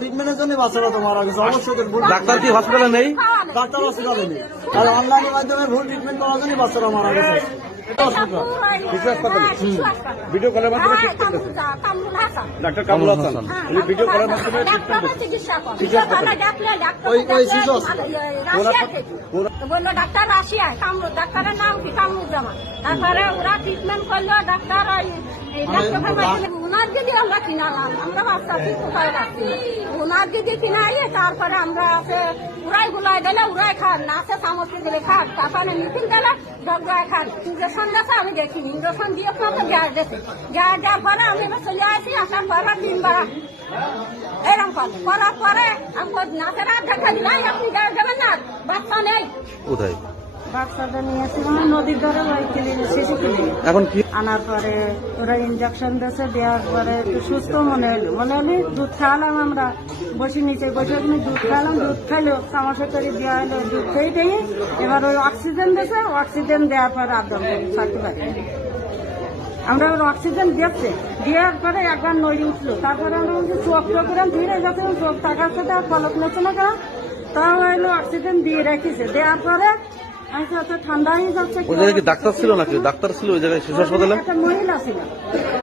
ট্রিটমেন্টের জন্য বাচ্চারা তো মারা গেছে। অবশ্যই ডাক্তার কি হসপিটালে নেই? ডাক্তার হসপিটালে নেই, আর অনলাইনের মাধ্যমে ভুল ট্রিটমেন্ট করার জন্য বাচ্চারা মারা গেছে। ভিডিও কলের মাধ্যমে ডাক্তার কামরুল হাসান ভিডিও কলের মাধ্যমে বললো ডাক্তার রাশিয়ায় কামরুল, ডাক্তারের নাম কি কামরুজ্জামান। তারপরে ওরা ট্রিটমেন্ট করলো, ডাক্তার ওনার যদি আমরা কিনালাম, আমরা বাচ্চা কোথায় রাখছি ওনার যদি কিনাইয়ে, তারপরে আমরা আছে উড়াই গুলাই দিলে উড়াই খান, না আছে সামগ্রী দিলে খান, তারপরে মিছিল দিলে ডগরাই খান। ইঞ্জেকশন দিয়েছে আমি দেখিনি, ইঞ্জেকশন দিয়ে আপনাকে গ্যাস দিয়েছে, গ্যাস দেওয়ার পরে আমি এবার চলে আসি, আসার পরে 3 বার এরকম করার পরে আমি নাচের আর দেখা দিলাই আপনি গ্যাস দেবেন না, বাচ্চা নেই। কোথায় বাচ্চাটা নিয়েছিলাম নদীর ধারে শিশু ক্লিনিক। এখন কি আনার পরে ওরা ইঞ্জেকশন দিয়েছে, দেওয়ার পরে একটু সুস্থ মনে হলো দুধ খাওয়ালাম, আমরা বসে নিচে বসে দুধ খাওয়ালাম, দুধ খাইলো চামচে করে দেওয়া হলো, দুধ খেয়ে দিয়ে এবার ওই অক্সিজেন দিয়েছে, অক্সিজেন দেওয়ার পরে আবদাম থাকতে পারি আমরা ওর অক্সিজেন দিচ্ছে, দেওয়ার পরে একবার নড়ি উঠলো, তারপরে আমরা বলছি চোখ টোকরাম ধীরে যাচ্ছে, চোখ টাকাচ্ছে তার ফলক নেছে না কেন, তাও হইলো অক্সিজেন দিয়ে রেখেছে, দেওয়ার পরে ঠান্ডা হয়ে যাচ্ছে। ওই জায়গায় কি ডাক্তার ছিল নাকি? ডাক্তার ছিল ওই জায়গায় শিশু হাসপাতালে? একটা মহিলা ছিল।